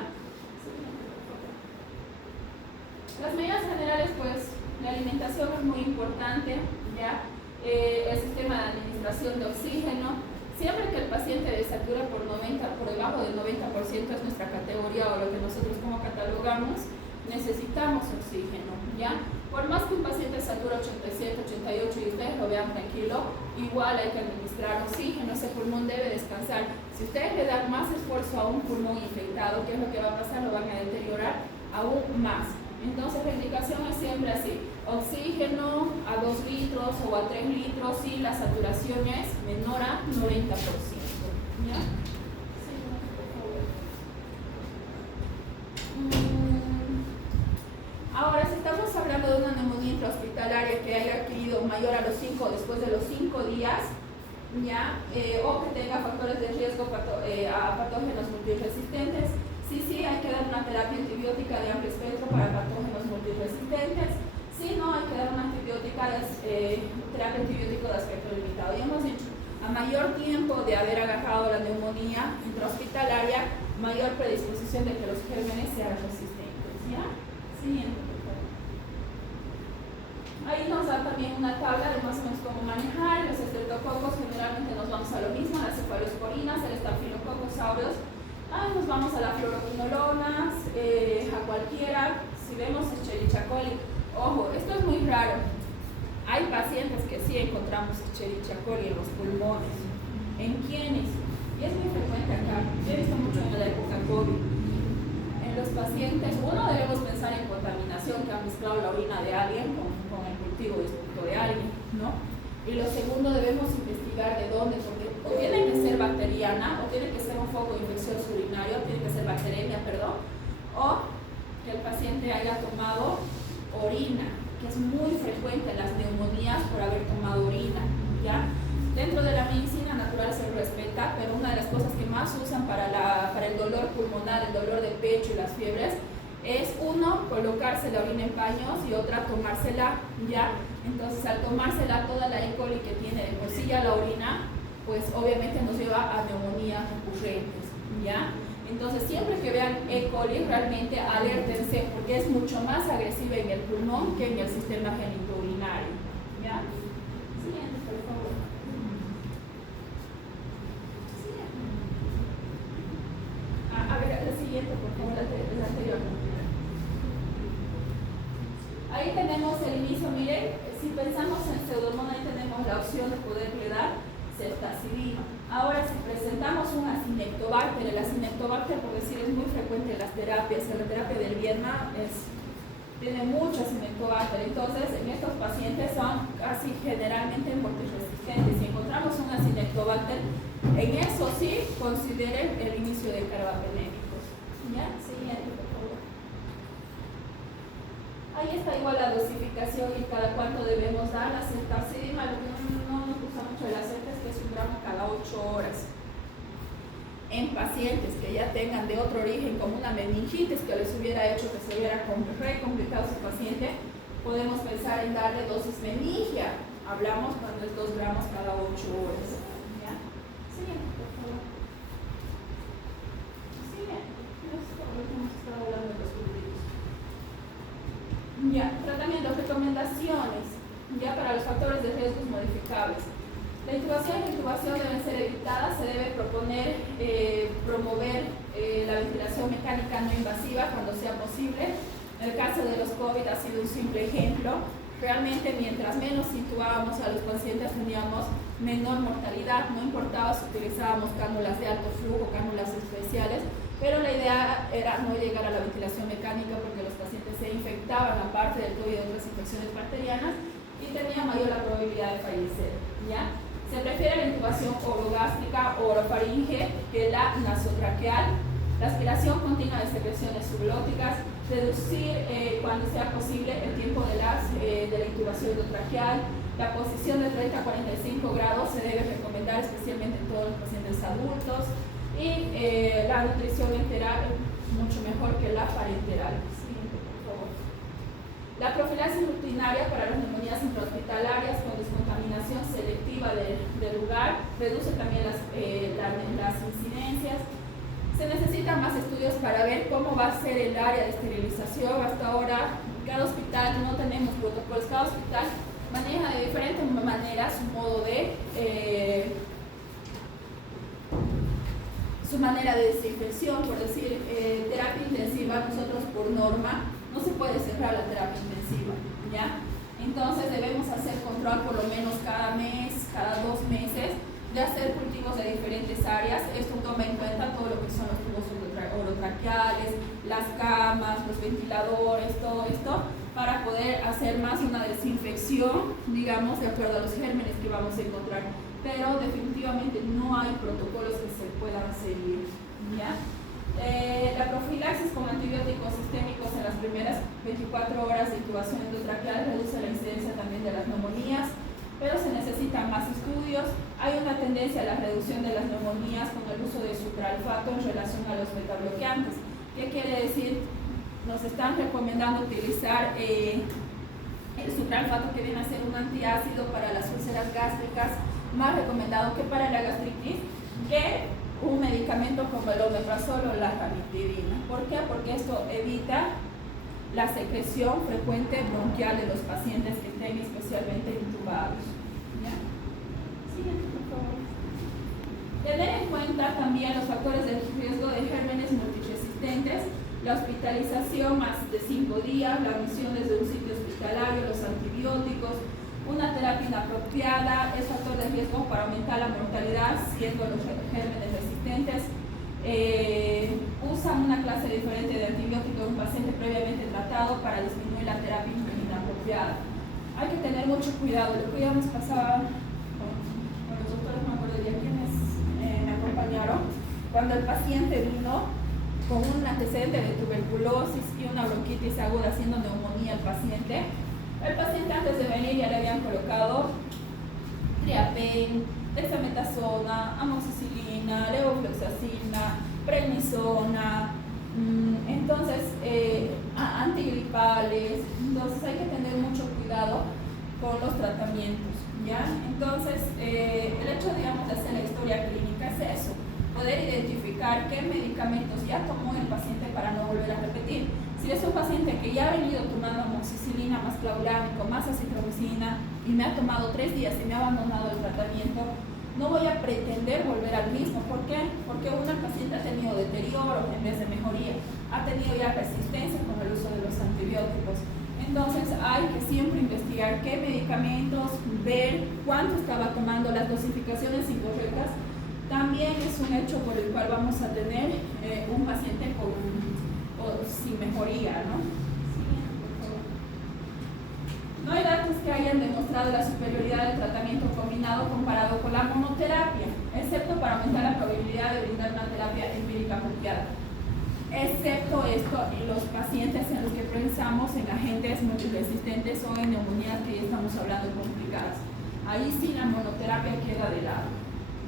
Las medidas generales, pues, la alimentación es muy importante, ¿ya? El sistema de administración de oxígeno. Siempre que el paciente desatura por debajo del 90% es nuestra categoría o lo que nosotros como catalogamos, necesitamos oxígeno, ¿ya? Por más que un paciente satura 87, 88 y ustedes lo vean tranquilo, igual hay que administrar oxígeno, ese pulmón debe descansar. Si ustedes le dan más esfuerzo a un pulmón infectado, ¿qué es lo que va a pasar? Lo van a deteriorar aún más. Entonces la indicación es siempre así. oxígeno a 2 litros o a 3 litros si la saturación es menor a 90%. ¿Ya? Sí, por favor. Ahora, si estamos hablando de una neumonía intrahospitalaria que haya adquirido mayor a los 5 después de los 5 días, ¿ya? O que tenga factores de riesgo a patógenos multiresistentes, sí, hay que dar una terapia antibiótica de amplio espectro para patógenos multiresistentes. Si no, hay que dar una terapia antibiótica de aspecto limitado. Ya hemos dicho, a mayor tiempo de haber agarrado la neumonía intrahospitalaria, mayor predisposición de que los gérmenes sean resistentes. ¿Ya? Siguiente, por favor. Ahí nos da también una tabla de más o menos cómo manejar los estreptococos. Generalmente nos vamos a lo mismo, a las cefalosporinas, el estafilococcus aureus. Nos vamos a la fluoroquinolonas, a cualquiera. Si vemos Escherichia coli, ojo, esto es muy raro. Hay pacientes que sí encontramos Escherichia coli en los pulmones. ¿En quiénes? Y es muy frecuente acá. He visto mucho en la época COVID. En los pacientes, uno, debemos pensar en contaminación, que han mezclado la orina de alguien con el cultivo distinto de alguien, ¿no? Y lo segundo, debemos investigar de dónde, porque o tiene que ser bacteriana, o tiene que ser un foco infeccioso urinario, tiene que ser bacteremia, perdón, o que el paciente haya tomado orina, que es muy frecuente en las neumonías por haber tomado orina, ¿ya? Dentro de la medicina natural se respeta, pero una de las cosas que más usan para el dolor pulmonar, el dolor de pecho y las fiebres, es uno, colocarse la orina en paños y otra, tomársela, ¿ya? Entonces, al tomársela toda la E. coli que tiene de por sí ya la orina, pues obviamente nos lleva a neumonías recurrentes, ¿ya? Entonces, siempre que vean E. coli, realmente alértense, porque es mucho más agresiva en el pulmón que en el sistema genitourinario, ¿ya? Siguiente, por favor. Siguiente. A ver, la siguiente, por favor, la anterior. Ahí tenemos el inicio, miren, si pensamos en Pseudomonas, ahí tenemos la opción de poderle dar ceftazidima. Ahora, si presentamos un Acinetobacter, el Acinetobacter, por decir, es muy frecuente en las terapias, en la terapia del Vietnam tiene mucho Acinetobacter, entonces en estos pacientes son casi generalmente multiresistentes. Si encontramos un Acinetobacter, en eso sí consideren el inicio de carbapenémicos. ¿Ya? Siguiente, por favor. Ahí está igual la dosificación y cada cuánto debemos dar la ceftazidima. Lo que no nos gusta mucho de la cefta es que es 1 gramo cada 8 horas. En pacientes que ya tengan de otro origen, como una meningitis que les hubiera hecho que se hubiera complicado su paciente, podemos pensar en darle dosis meningia. Hablamos cuando es 2 gramos cada 8 horas. ¿Ya? Siguiente, por favor. Siguiente. Esto es lo que hemos estado hablando de los cultivos. Ya, tratamiento, recomendaciones, ya para los factores de riesgos modificables. La intubación y la intubación deben ser evitadas, se debe promover la ventilación mecánica no invasiva cuando sea posible. En el caso de los COVID ha sido un simple ejemplo. Realmente, mientras menos intubábamos a los pacientes, teníamos menor mortalidad, no importaba si utilizábamos cánulas de alto flujo, cánulas especiales, pero la idea era no llegar a la ventilación mecánica porque los pacientes se infectaban aparte del COVID de otras infecciones bacterianas y tenía mayor la probabilidad de fallecer, ¿ya? Se prefiere la intubación orogástrica o orofaringe que la nasotraqueal, la aspiración continua de secreciones subglóticas, reducir cuando sea posible el tiempo de la intubación endotraqueal, la posición de 30 a 45 grados se debe recomendar especialmente en todos los pacientes adultos y la nutrición enteral mucho mejor que la parenteral. Siguiente, por favor. La profilaxis rutinaria para las neumonías intrahospitalarias con descontaminación selectiva del lugar reduce también las incidencias. Se necesitan más estudios para ver cómo va a ser el área de esterilización. Hasta ahora, cada hospital no tenemos protocolos, cada hospital maneja de diferentes maneras su manera de desinfección. Por decir, terapia intensiva, nosotros por norma no se puede cerrar la terapia intensiva, ¿ya? Entonces debemos hacer control por lo menos cada mes, cada 2 meses, de hacer cultivos de diferentes áreas. Esto toma en cuenta todo lo que son los tubos orotraqueales, las camas, los ventiladores, todo esto, para poder hacer más una desinfección, digamos, de acuerdo a los gérmenes que vamos a encontrar. Pero definitivamente no hay protocolos que se puedan seguir, ¿ya? La profilaxis con antibióticos sistémicos en las primeras 24 horas de intubación endotraqueal reduce la incidencia también de las neumonías, pero se necesitan más estudios. Hay una tendencia a la reducción de las neumonías con el uso de supralfato en relación a los metabloqueantes. ¿Qué quiere decir? Nos están recomendando utilizar el supralfato, que viene a ser un antiácido para las úlceras gástricas, más recomendado que para la gastritis, que un medicamento como el omeprazol o la ranitidina. ¿Por qué? Porque esto evita la secreción frecuente bronquial de los pacientes que estén especialmente intubados. ¿Ya? Siguiente, por favor. Tener en cuenta también los factores de riesgo de gérmenes multiresistentes, la hospitalización más de 5 días, la admisión desde un sitio hospitalario, los antibióticos, una terapia inapropiada es factor de riesgo para aumentar la mortalidad, siendo los gérmenes resistentes. Usan una clase diferente de antibióticos en un paciente previamente tratado para disminuir la terapia inapropiada. Hay que tener mucho cuidado. Lo que ya nos pasaba con los doctores, me acuerdo ya quienes me acompañaron, cuando el paciente vino con un antecedente de tuberculosis y una bronquitis aguda haciendo neumonía al paciente. El paciente antes de venir ya le habían colocado triapen, dexametasona, amoxicilina, levofloxacina, prednisona, entonces antigripales. Entonces hay que tener mucho cuidado con los tratamientos, ¿ya? Entonces el hecho, digamos, de hacer la historia clínica es eso, poder identificar qué medicamentos ya tomó el paciente para no volver a repetir. Si es un paciente que ya ha venido tomando amoxicilina, más clavulánico, más acitromicina y me ha tomado 3 días y me ha abandonado el tratamiento, no voy a pretender volver al mismo. ¿Por qué? Porque el paciente ha tenido deterioro en vez de mejoría, ha tenido ya resistencia con el uso de los antibióticos. Entonces hay que siempre investigar qué medicamentos, ver cuánto estaba tomando, las dosificaciones incorrectas. También es un hecho por el cual vamos a tener un paciente sin mejoría, ¿no? Siguiente, por favor. No hay datos que hayan demostrado la superioridad del tratamiento combinado comparado con la monoterapia, excepto para aumentar la probabilidad de brindar una terapia empírica apropiada. Excepto esto en los pacientes en los que pensamos en agentes multiresistentes o en neumonías que ya estamos hablando complicadas. Ahí sí la monoterapia queda de lado,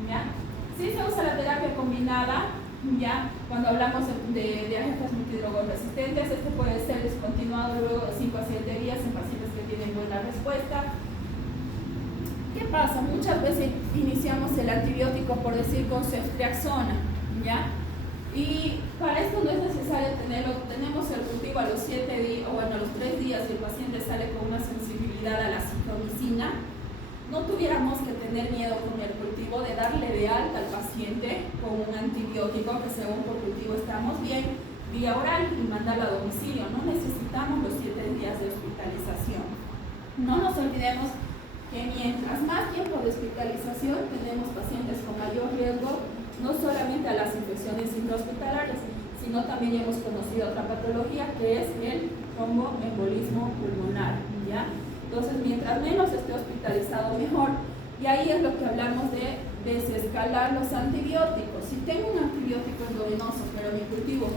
¿ya? Sí se usa la terapia combinada, ya cuando hablamos de agentes multidrogos resistentes. Este puede ser descontinuado luego de 5 a 7 días en pacientes que tienen buena respuesta. ¿Qué pasa? Muchas veces iniciamos el antibiótico, por decir, con ceftriaxona, ¿ya? Y para esto no es necesario tenerlo. Tenemos el cultivo a los 7 días, o bueno, a los 3 días, y el paciente sale con una sensibilidad a la citromicina. No tuviéramos que tener miedo con el cultivo de darle de alta al paciente con un antibiótico que, según por cultivo estamos bien, vía oral, y mandarlo a domicilio. No necesitamos los 7 días de hospitalización. No nos olvidemos que mientras más tiempo de hospitalización tenemos pacientes con mayor riesgo, no solamente a las infecciones intrahospitalarias, sino también hemos conocido otra patología que es el tromboembolismo pulmonar, ¿ya? Entonces, mientras menos esté hospitalizado, mejor. Y ahí es lo que hablamos de desescalar los antibióticos. Si tengo un antibiótico endovenoso, pero mi cultivo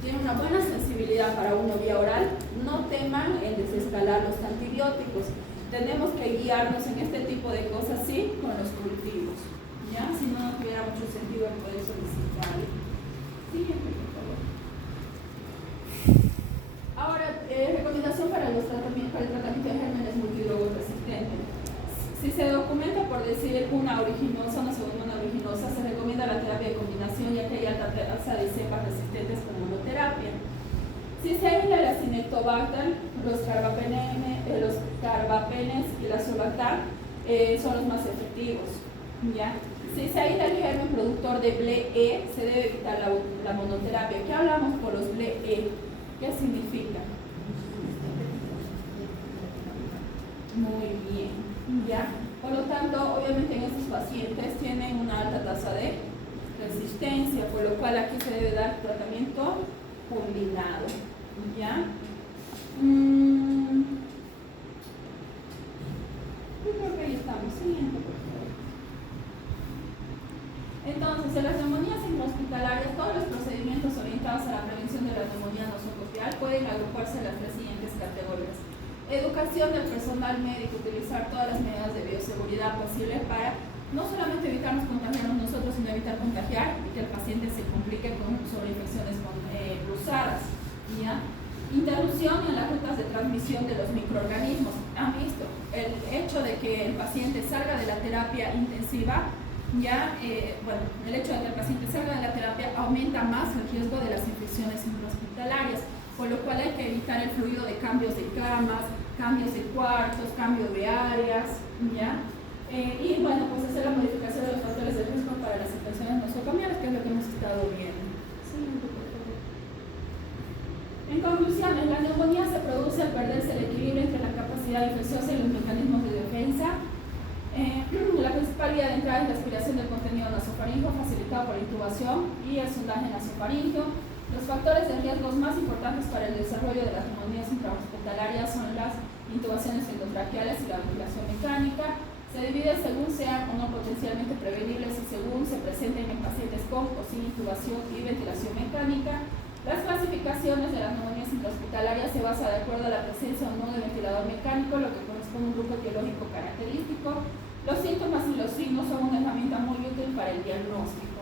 tiene una buena sensibilidad para uno vía oral, no teman en desescalar los antibióticos. Tenemos que guiarnos en este tipo de cosas, sí, con los cultivos, ¿ya? Si no, no tuviera mucho sentido el poder solicitarlo. Siguiente, por favor. Ahora, recomendación para el tratamiento de gérmenes multidrogos resistentes. Si se documenta, por decir, una originosa, una pseudomonas originosa, se recomienda la terapia de combinación, ya que hay alta tasa de cepas resistentes con monoterapia. Si se aísla la Cinetobacter, los carbapenes y la Sulbactam son los más efectivos, ¿ya? Si se aísla el germen productor de BLE, se debe evitar la monoterapia. ¿Qué hablamos por los BLE? ¿Qué significa? Muy bien, ¿ya? Por lo tanto, obviamente en estos pacientes tienen una alta tasa de resistencia, por lo cual aquí se debe dar tratamiento combinado. ¿Ya? Yo creo que ahí estamos. Siguiente, por favor. Entonces, en las neumonías intrahospitalarias, todos los procedimientos orientados a la prevención de la neumonía nosocopial pueden agruparse en las tres siguientes categorías. Educación del personal médico, utilizar todas las medidas de bioseguridad posibles para no solamente evitarnos contagiarnos nosotros, sino evitar contagiar y que el paciente se complique con sobreinfecciones cruzadas. ¿Ya? Interrupción en las rutas de transmisión de los microorganismos. Han visto el hecho de que el paciente salga de la terapia intensiva, el hecho de que el paciente salga de la terapia aumenta más el riesgo de las infecciones intrahospitalarias, por lo cual hay que evitar el fluido de cambios de camas, cambios de cuartos, cambio de áreas, ¿ya? Y bueno, pues hacer la modificación de los factores de riesgo para las infecciones nosocomiales, que es lo que hemos estado viendo. En conclusión, en la neumonía se produce al perderse el equilibrio entre la capacidad infecciosa y los mecanismos de defensa. La principal vía de entrada es la aspiración del contenido nasofaríngeo facilitado por la intubación y el sondaje nasofaríngeo. Los factores de riesgos más importantes para el desarrollo de las neumonías intrahospitalarias son las intubaciones endotraqueales y la ventilación mecánica. Se divide según sean o no potencialmente prevenibles y según se presenten en pacientes con o sin intubación y ventilación mecánica. Las clasificaciones de las neumonías intrahospitalarias se basan de acuerdo a la presencia o no de ventilador mecánico, lo que corresponde a un grupo etiológico característico. Los síntomas y los signos son una herramienta muy útil para el diagnóstico.